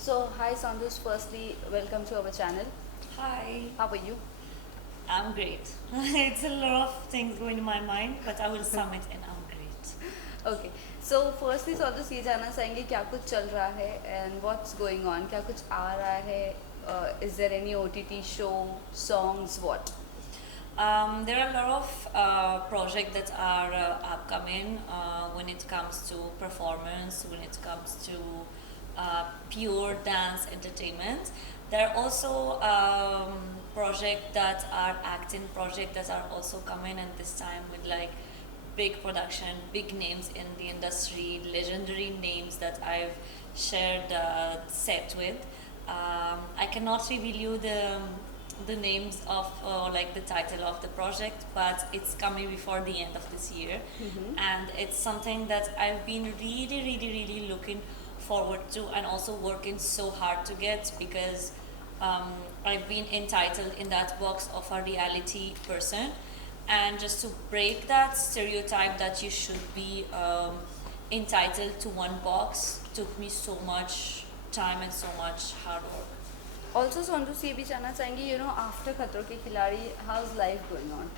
So, hi Sandus, firstly, welcome to our channel. Hi, How are you? I'm great. It's a lot of things going in my mind, but I will sum it in I'm great. Okay, so firstly Sandus ये जानना चाहेंगे क्या कुछ चल रहा है and what's going on? क्या कुछ आ रहा है? Is there any OTT show, songs, what? There are a lot of projects that are upcoming when it comes to performance, when it comes to pure dance entertainment. There are also projects that are acting projects that are also coming, and this time with like big production, big names in the industry, legendary names that I've shared set with. I cannot reveal you the names of like the title of the project, but it's coming before the end of this year, and it's something that I've been really looking forward to, and also working so hard to get because I've been entitled in that box of a reality person, and just to break that stereotype that you should be entitled to one box took me so much time and so much hard work. Also Sandus ये भी जानना चाहेंगे, after खतरों के खिलाड़ी, how's life going on?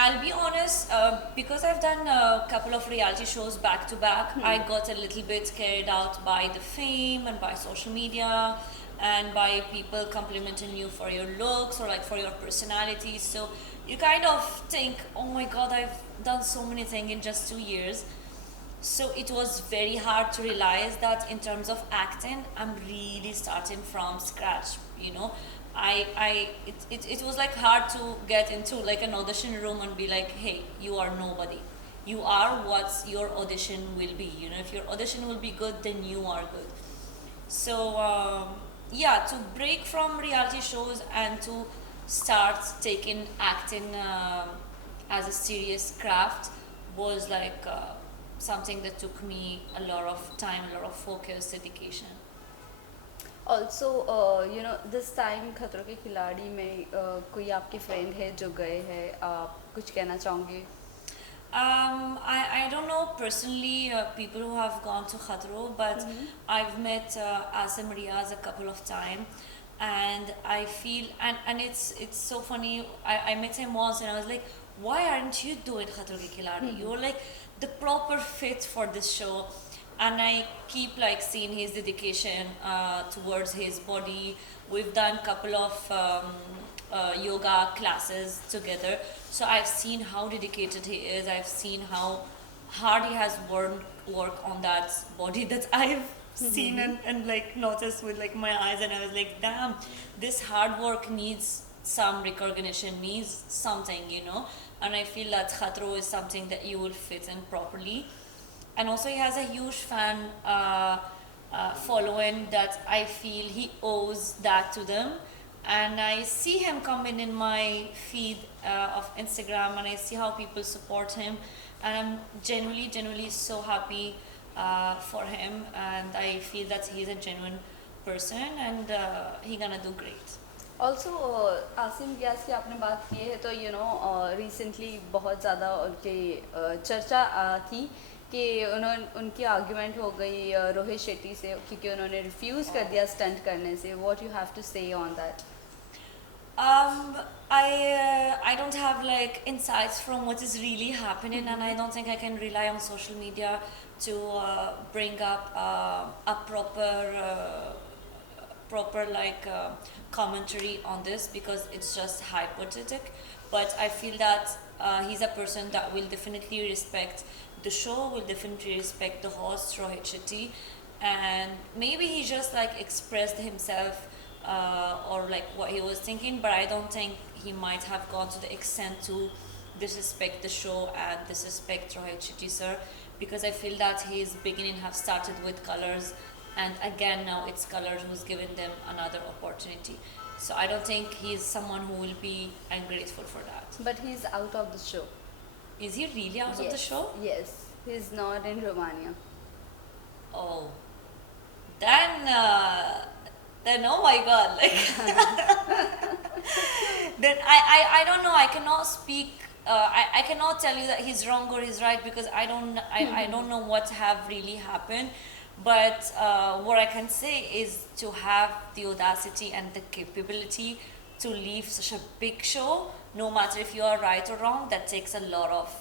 I'll be honest, because I've done a couple of reality shows back to back, I got a little bit carried out by the fame and by social media and by people complimenting you for your looks or like for your personality. So you kind of think, oh my god, I've done so many things in just 2 years. So it was very hard to realize that in terms of acting, I'm really starting from scratch. It was like hard to get into like an audition room and be like, hey, you are nobody. You are what your audition will be. If your audition will be good, then you are good. So yeah, to break from reality shows and to start taking acting as a serious craft was like something that took me a lot of time, a lot of focus, dedication. Also, this time खतरों के खिलाड़ी में कोई आपके friend है जो गए हैं, आप कुछ कहना चाहोगे? I don't know personally people who have gone to Khatro, but I've met Asim Riaz a couple of times, and I feel and it's so funny. I met him once and I was like, why aren't you doing Khatro Ke Khiladi? You're like the proper fit for this show. And I keep like seeing his dedication towards his body. We've done a couple of yoga classes together, so I've seen how dedicated he is. I've seen how hard he has work on that body that I've seen and like noticed with like my eyes, and I was like, damn, this hard work needs some recognition, needs something. And I feel that Khatro is something that you will fit in properly. And also he has a huge fan following that I feel he owes that to them. And I see him coming in my feed of Instagram, and I see how people support him, and I'm genuinely so happy for him, and I feel that he's a genuine person, and he gonna do great. Also Asim Riaz की आपने बात की है तो recently बहुत ज़्यादा उनके चर्चा थी कि उनकी आर्ग्यूमेंट हो गई रोहित शेट्टी से क्योंकि उन्होंने रिफ्यूज़ कर दिया स्टंट करने से. व्हाट यू हैव टू से on that? I don't have like insights from what is really happening, and I don't think I can rely on social media to bring up a proper like commentary on this, because it's just hypothetical. But I feel that he's a person that will definitely respect the show, will definitely respect the host Rohit Shetty, and maybe he just like expressed himself or like what he was thinking, but I don't think he might have gone to the extent to disrespect the show and disrespect Rohit Shetty sir, because I feel that his beginning have started with Colors, and again now it's Colors who's given them another opportunity. So I don't think he's someone who will be ungrateful for that. But he's out of the show. Is he really out of the show? Yes, he's not in Romania. Oh, then oh my god, like then I don't know, I cannot speak I cannot tell you that he's wrong or he's right, because I don't know what have really happened. But what I can say is to have the audacity and the capability to leave such a big show, no matter if you are right or wrong, that takes a lot of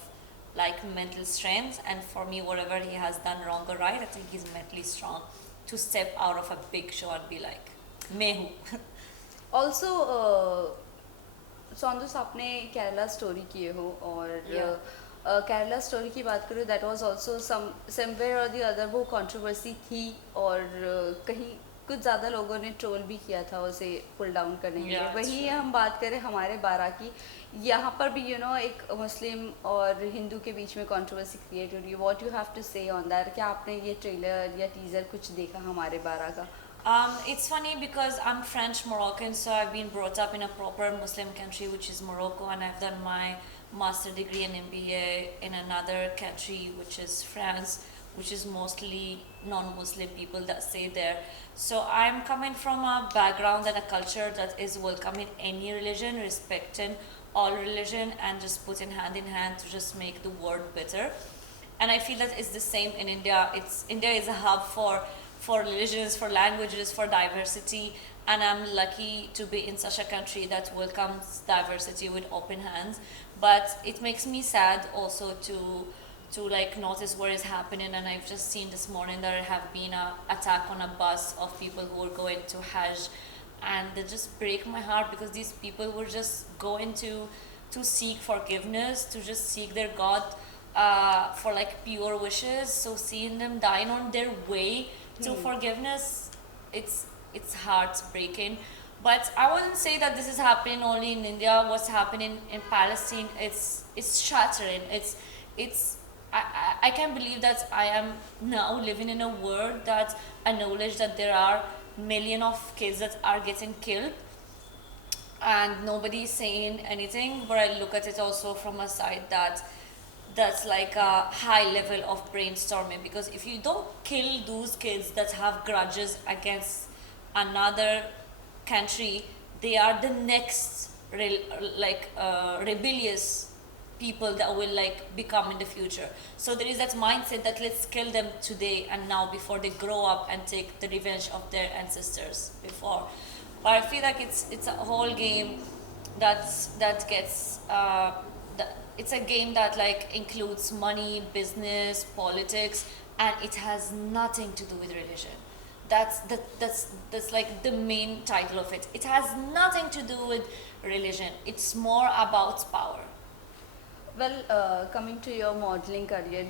like mental strength. And for me, whatever he has done wrong or right, I think he's mentally strong to step out of a big show and be like, मैं हूँ. Also सौंदस आपने Kerala story किए हो और Kerala story की बात करूँ that was also somewhere और द अदर वो कंट्रोवर्सी थी और कहीं कुछ ज़्यादा लोगों ने ट्रोल भी किया था उसे पुल डाउन करने के लिए वहीं हम बात करें हमारे बारह की यहाँ पर भी एक मुस्लिम और हिंदू के बीच में कंट्रोवर्सी क्रिएट हो रही है व्हाट यू हैव टू से ऑन दैट क्या आपने ये ट्रेलर या टीज़र कुछ देखा हमारे बारह का It's funny because I'm French Moroccan, so I've been brought up in a proper Muslim country, which is Morocco, and I've done my master degree and MBA in another country, which is France, which is mostly non-Muslim people that stay there. So I'm coming from a background and a culture that is welcoming any religion, respecting all religion, and just putting hand in hand to just make the world better. And I feel that it's the same in India. India is a hub for religions, for languages, for diversity, and I'm lucky to be in such a country that welcomes diversity with open hands. But it makes me sad also to like notice what is happening, and I've just seen this morning there have been a attack on a bus of people who were going to Hajj, and they just break my heart because these people were just going to seek forgiveness, to just seek their God for like pure wishes. So seeing them dying on their way to forgiveness, it's heartbreaking. But I wouldn't say that this is happening only in India. What's happening in Palestine, it's shattering. I can't believe that I am now living in a world that acknowledge that there are millions of kids that are getting killed and nobody is saying anything. But I look at it also from a side that's like a high level of brainstorming, because if you don't kill those kids that have grudges against another country, they are the next rebellious people that will like become in the future. So there is that mindset that let's kill them today and now before they grow up and take the revenge of their ancestors before. But I feel like it's a whole game that gets it's a game that like includes money, business, politics, and it has nothing to do with religion. That's like the main title of it. It has nothing to do with religion. It's more about power. Well, coming to your modeling career,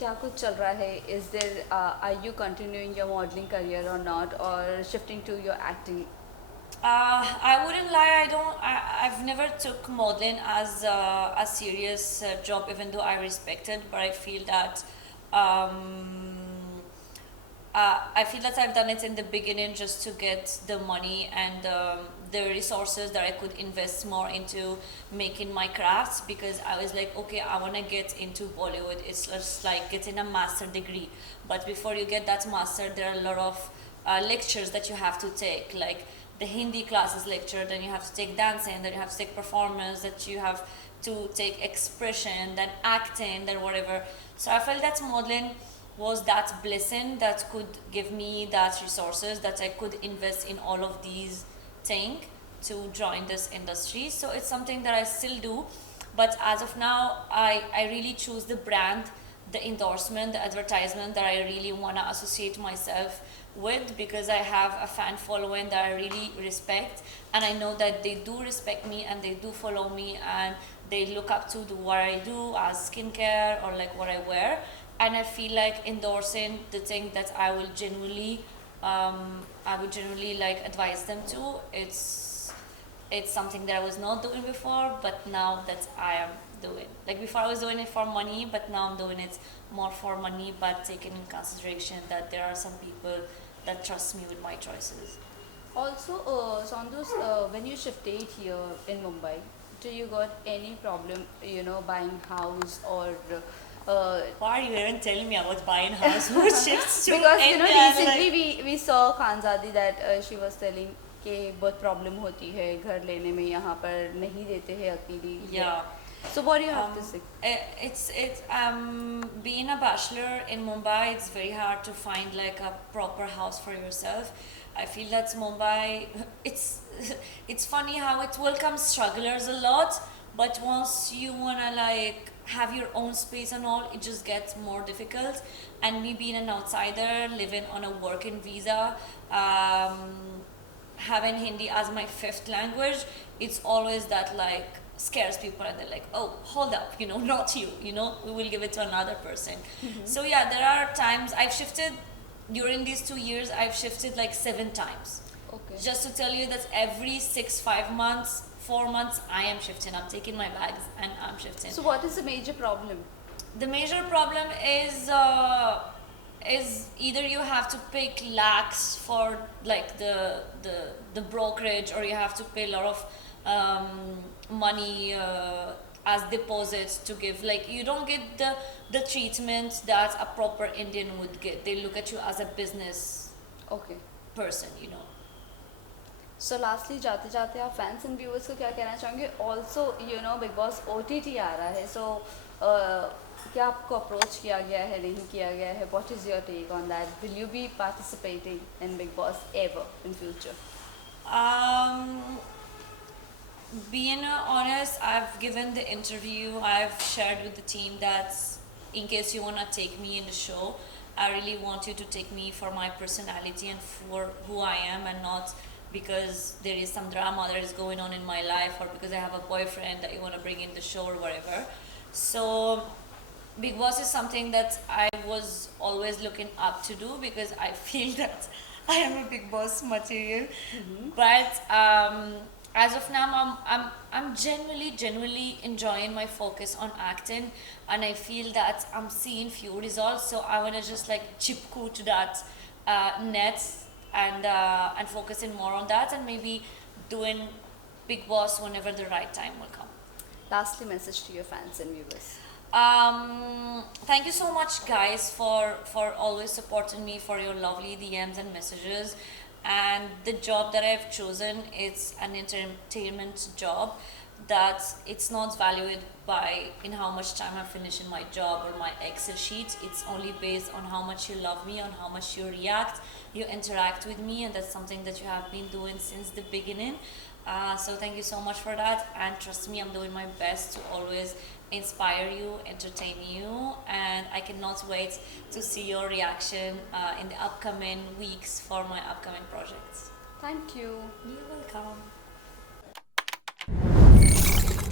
क्या कुछ चल रहा है? Is there are you continuing your modeling career or not, or shifting to your acting? I wouldn't lie. I've never took modeling as a serious job, even though I respect it. But I feel that I've done it in the beginning just to get the money and the resources that I could invest more into making my crafts, because I was like, okay, I want to get into Bollywood. It's just like getting a master degree. But before you get that master, there are a lot of lectures that you have to take, like the Hindi classes lecture, then you have to take dancing, then you have to take performance, that you have to take expression, then acting, then whatever. So I felt that modeling was that blessing that could give me that resources that I could invest in all of these things to join this industry. So it's something that I still do, but as of now, I really choose the brand, the endorsement, the advertisement that I really want to associate myself with, because I have a fan following that I really respect, and I know that they do respect me and they do follow me and they look up to what I do as skincare or like what I wear. And I feel like endorsing the thing that I would genuinely like advise them to. It's something that I was not doing before, but now that I am doing. Like before I was doing it for money, but now I'm doing it more for money, but taking in consideration that there are some people that trust me with my choices. Also, Sandus, when you shifted here in Mumbai, do you got any problem, buying house or? Why are you even telling me about buying house? Who shifts to because India? recently we saw Khanzadi that she was telling कि बहुत problem होती है घर लेने में, यहाँ पर नहीं देते हैं अकेली. Yeah. So what do you have to say? It's being a bachelor in Mumbai. It's very hard to find like a proper house for yourself. I feel that Mumbai, it's it's funny how it welcomes strugglers a lot, but once you wanna like have your own space and all, it just gets more difficult. And me being an outsider, living on a working visa, having Hindi as my fifth language, it's always that like scares people and they're like, oh, hold up, you know, not you, you know, we will give it to another person. So yeah, there are times I've shifted during these 2 years, I've shifted like 7 times. Okay. Just to tell you that every 5 months, 4 months, I am shifting. I'm taking my bags and I'm shifting. So what is the major problem? The major problem is either you have to pay lakhs for like the brokerage, or you have to pay a lot of money as deposits to give. Like you don't get the treatment that a proper Indian would get. They look at you as a business Okay. person, you know. So lastly, जाते जाते आप fans and viewers को क्या कहना चाहोंगे? Also, you know, Big Boss OTT आ रहा है, so क्या आपको approach किया गया है, नहीं किया गया है? What is your take on that? Will you be participating in Big Boss ever in future? Being honest, I've given the interview, I've shared with the team that in case you want to take me in the show, I really want you to take me for my personality and for who I am, and not because there is some drama that is going on in my life, or because I have a boyfriend that you want to bring in the show or whatever. So Big Boss is something that I was always looking up to do, because I feel that I am a Big Boss material. But as of now, I'm genuinely enjoying my focus on acting, and I feel that I'm seeing few results. So I want to just like chipku to that net, and focusing more on that, and maybe doing Big Boss whenever the right time will come. Lastly, message to your fans and viewers. Thank you so much, guys, for always supporting me, for your lovely DMs and messages. And the job that I've chosen, it's an entertainment job, that it's not valued by in how much time I finish in my job or my Excel sheet. It's only based on how much you love me, on how much you react, you interact with me, and that's something that you have been doing since the beginning. So thank you so much for that, and trust me, I'm doing my best to always inspire you, entertain you, and I cannot wait to see your reaction in the upcoming weeks for my upcoming projects. Thank you. You're welcome.